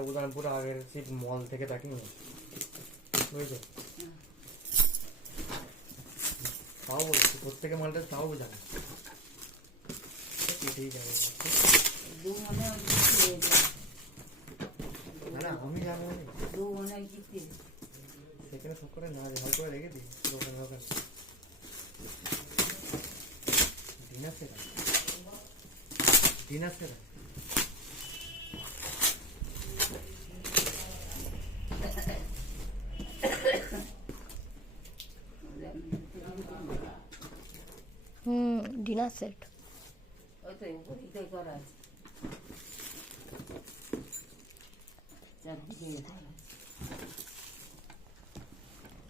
এটা উদয়পুর আগের সেই মল থেকে প্যাকিং বুঝেছো, তাও বলছি প্রত্যেকে মালটা তাও জানে এটাই যাবে না আমি জানি সেখানে সব করে না ভয় করে রেখে দিই দোকানে দোকানে ডিনার সেরা ডিনার সেরা ডিনার সেট ওই তো উপরে করা আছে চারদিকে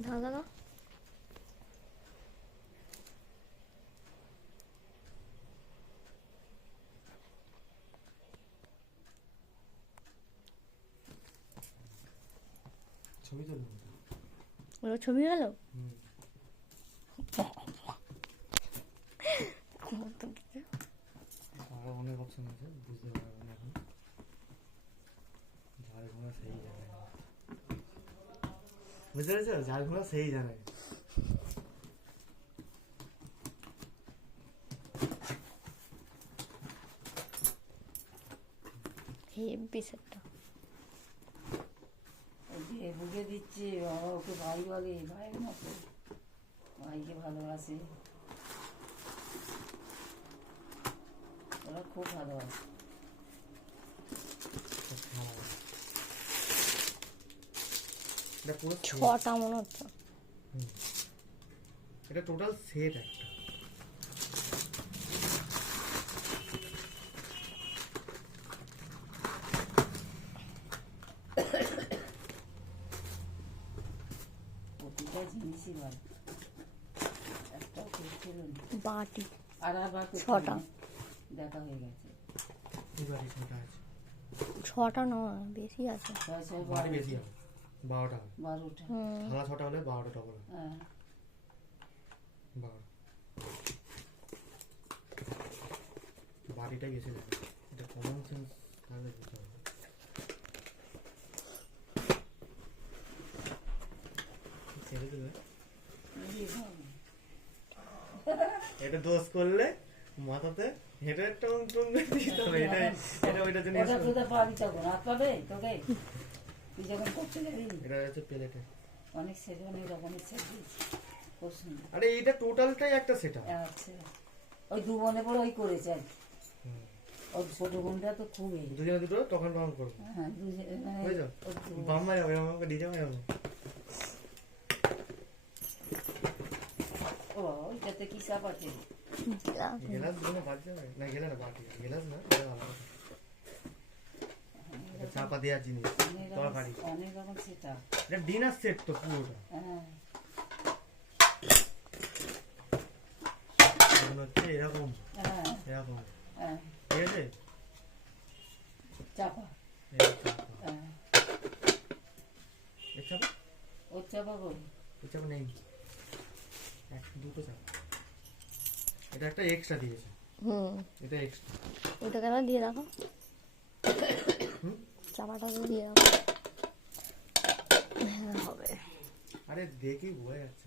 দাও দাও ছবি তুলুন ওরা ছবি গেল আরো অনেক অপশন আছে বুঝতে পারবেন এখন ঝাড়খোলা সেই জানে বুঝতে পেরেছো ঝাড়খোলা সেই জানে হেভি সেটটা বুঝে দিচ্ছে বাবা ওকে ভাই বলে ভাইয়ের মতো ভাইকে ভালোবাসে ওরা খুব ভালোবাসে ছটা মনে হচ্ছে এটা টোটাল সেট একটা প্রতিটা জিনিসই ভালো একটাও করছিল বাটি আর আবার ছটা দেখা হয়ে গেছে ছটা নয় বেশি আছে বেশি হবে 12টা 12টা থালা 6টা হলে 12টা ডবল হ্যাঁ 12 বাড়িটা গেছে এটা কমন সেন্স তাহলে দিতে হবে ছেড়ে দেবে এটা দোষ করলে মাথাতে হেঁটে টং টং দিতে হবে এটা এটা ওইটা জন্য ওটা তোদের পাবি তখন হাত পাবে তোকে তুই যখন করতে যাবি এটা হচ্ছে প্লেটে অনেক সেট অনেক রকমের সেট দিয়েছি খুব সুন্দর আরে এইটা টোটালটাই একটা সেটা আচ্ছা ওই দু বোনে পরে ওই করেছে আর ওই ছোট বোনটা তো খুবই দুজনে দুটো তখন বাম করবো হ্যাঁ বুঝছো বাম মারা যাবে আমাকে ডিজে মারা যাবে ও ওইটাতে কি সাপ আছে গেলাস দুটো বাদ যাবে না গেলে না বাটি গেলাস না এটা আলাদা এটা চাপা দেওয়ার জিনিস তরকারি অনেক রকম সেটা এটা ডিনার সেট তো পুরোটা হ্যাঁ হচ্ছে এরকম হ্যাঁ এরকম হ্যাঁ ঠিক আছে চাপা এই চাপা হ্যাঁ এই চাপা ওর চাপা বলি এই চাপা নেই দুটো চাপা এটা একটা এক্সট্রা দিয়েছে এটা এক্সট্রা ওইটা কেন দিয়ে রাখো চাপাটা দিয়ে রাখো হ্যাঁ হবে আরে দেখি বোঝা যাচ্ছে